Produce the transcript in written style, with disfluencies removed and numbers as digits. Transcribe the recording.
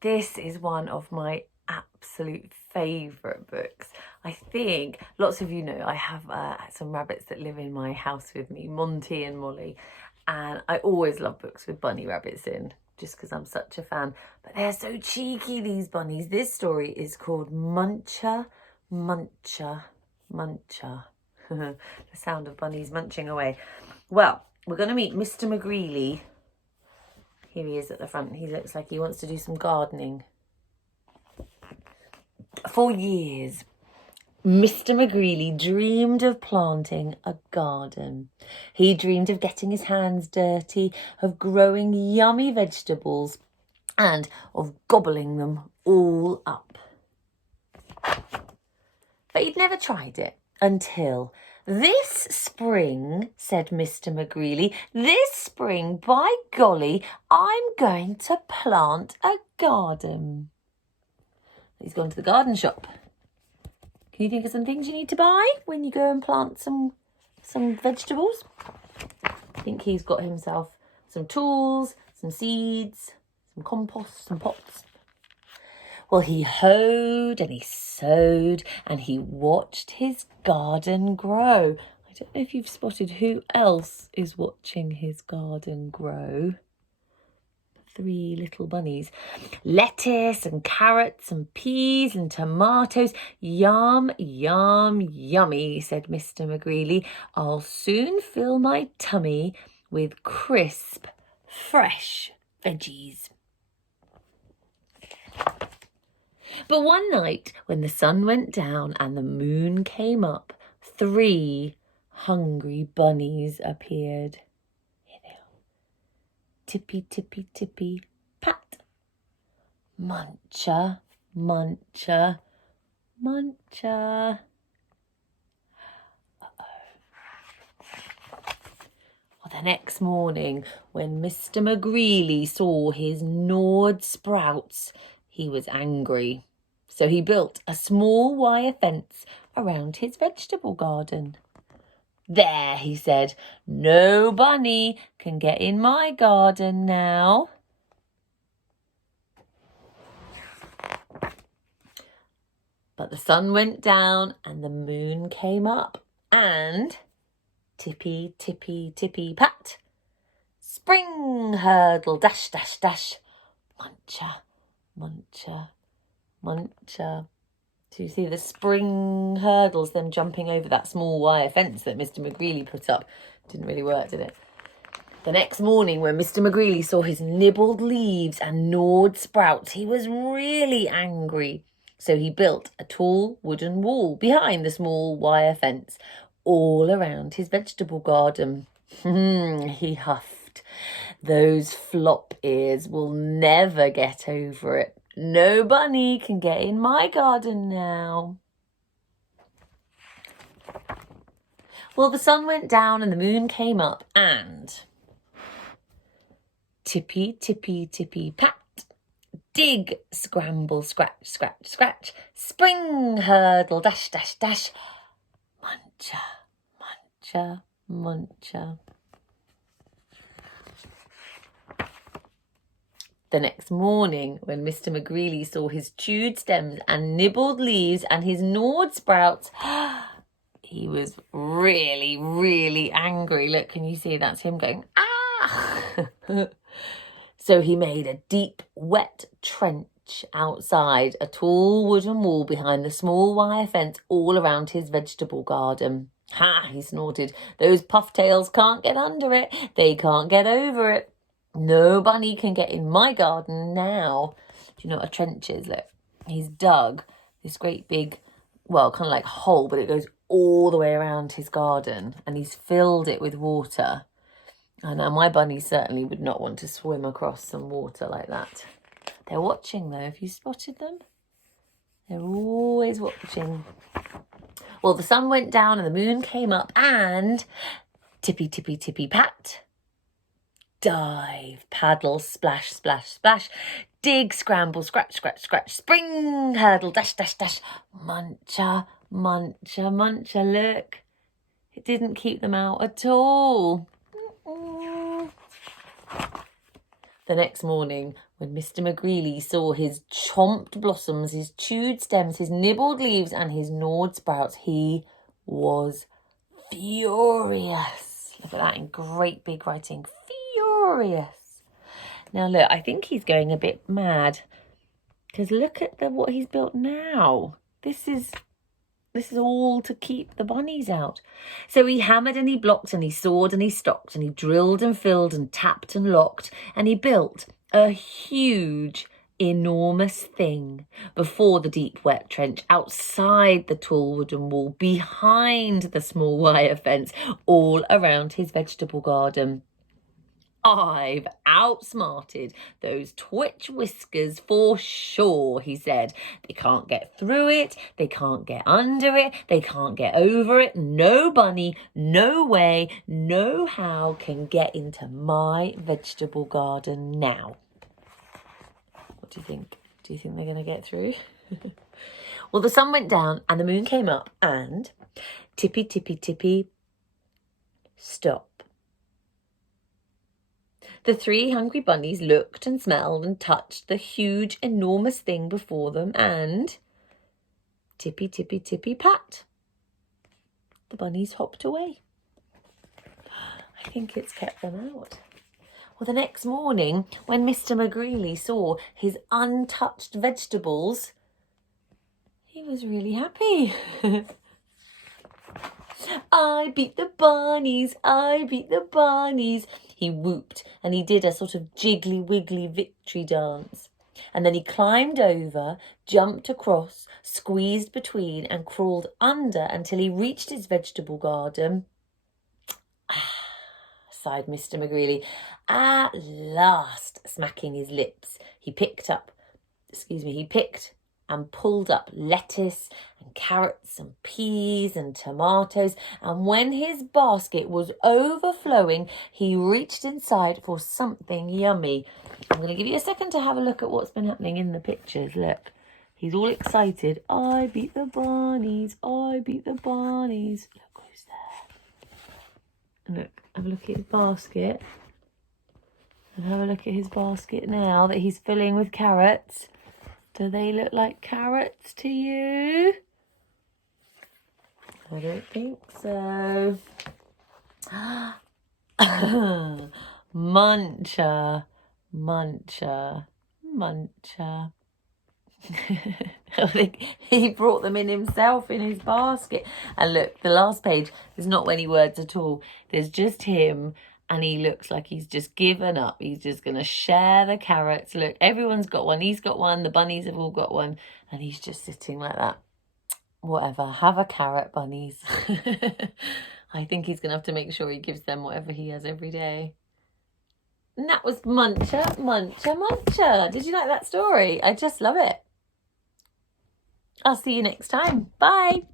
This is one of my absolute favourite books. I think lots of you know I have some rabbits that live in my house with me, Monty and Molly, and I always love books with bunny rabbits in, just because I'm such a fan. But they're so cheeky, these bunnies. This story is called Muncha, Muncha, Muncha. The sound of bunnies munching away. Well, we're going to meet Mr. McGreely. Here he is at the front. He looks like he wants to do some gardening. For years, Mr. McGreely dreamed of planting a garden. He dreamed of getting his hands dirty, of growing yummy vegetables, and of gobbling them all up. But he'd never tried it until this spring, said Mr. McGreely, this spring, by golly, I'm going to plant a garden. He's gone to the garden shop. Can you think of some things you need to buy when you go and plant some vegetables? I think he's got himself some tools, some seeds, some compost, some pots. Well, he hoed and he sowed and he watched his garden grow. I don't know if you've spotted who else is watching his garden grow. 3 little bunnies. Lettuce and carrots and peas and tomatoes. Yum, yum, yummy, said Mr. McGreely. I'll soon fill my tummy with crisp, fresh veggies. But one night, when the sun went down and the moon came up, 3 hungry bunnies appeared. Here they are. Tippy, tippy, tippy, pat. Muncha, muncha, muncha. Well, the next morning, when Mr. McGreely saw his gnawed sprouts, he was angry. So he built a small wire fence around his vegetable garden. There, he said, no bunny can get in my garden now. But the sun went down and the moon came up and tippy, tippy, tippy, pat. Spring hurdle, dash, dash, dash. Muncha, muncha, muncha. So you see the spring hurdles, them jumping over that small wire fence that Mr. McGreely put up. Didn't really work, did it? The next morning, when Mr. McGreely saw his nibbled leaves and gnawed sprouts, he was really angry. So he built a tall wooden wall behind the small wire fence, all around his vegetable garden. He huffed. Those flop ears will never get over it. No bunny can get in my garden now. Well, the sun went down and the moon came up and tippy, tippy, tippy, pat. Dig, scramble, scratch, scratch, scratch. Spring, hurdle, dash, dash, dash. Muncha, muncha, muncha. The next morning, when Mr. McGreely saw his chewed stems and nibbled leaves and his gnawed sprouts, he was really, really angry. Look, can you see that's him going, ah! So he made a deep, wet trench outside a tall wooden wall behind the small wire fence all around his vegetable garden. Ha, he snorted. Those pufftails can't get under it. They can't get over it. No bunny can get in my garden now. Do you know what a trench is? Look, he's dug this great big, well, kind of like hole, but it goes all the way around his garden and he's filled it with water. And my bunnies certainly would not want to swim across some water like that. They're watching though. Have you spotted them? They're always watching. Well, the sun went down and the moon came up and tippy, tippy, tippy, pat. Dive, paddle, splash, splash, splash. Dig, scramble, scratch, scratch, scratch. Spring, hurdle, dash, dash, dash. Muncha, muncha, muncha. Look, it didn't keep them out at all. The next morning, when Mr. McGreely saw his chomped blossoms, his chewed stems, his nibbled leaves, and his gnawed sprouts, he was furious. Look at that in great big writing. Furious. Now look, I think he's going a bit mad. Because look at what he's built now. This is all to keep the bunnies out. So he hammered and he blocked and he sawed and he stocked and he drilled and filled and tapped and locked, and he built a huge, enormous thing before the deep wet trench, outside the tall wooden wall, behind the small wire fence, all around his vegetable garden. I've outsmarted those twitch whiskers for sure, he said. They can't get through it, they can't get under it, they can't get over it. No bunny, no way, no how can get into my vegetable garden now. What do you think? Do you think they're going to get through? Well, the sun went down and the moon came up, and tippy, tippy, tippy, stop. The 3 hungry bunnies looked and smelled and touched the huge, enormous thing before them, and tippy, tippy, tippy, pat. The bunnies hopped away. I think it's kept them out. Well, the next morning, when Mr. McGreely saw his untouched vegetables, he was really happy. I beat the bunnies, I beat the bunnies. He whooped and he did a sort of jiggly wiggly victory dance. And then he climbed over, jumped across, squeezed between and crawled under until he reached his vegetable garden. Sighed Mr. McGreely. At last, smacking his lips, he picked and pulled up lettuce and carrots and peas and tomatoes, and when his basket was overflowing, he reached inside for something yummy. I'm going to give you a second to have a look at what's been happening in the pictures. Look, he's all excited. I beat the bunnies, I beat the bunnies. Look who's there. And look, have a look at his basket. And have a look at his basket now that he's filling with carrots. Do they look like carrots to you? I don't think so. Muncha, Muncha, Muncha. I think he brought them in himself in his basket. And look, the last page, there's not many words at all. There's just him. And he looks like he's just given up. He's just going to share the carrots. Look, everyone's got one. He's got one. The bunnies have all got one. And he's just sitting like that. Whatever. Have a carrot, bunnies. I think he's going to have to make sure he gives them whatever he has every day. And that was Muncha, Muncha, Muncha. Did you like that story? I just love it. I'll see you next time. Bye.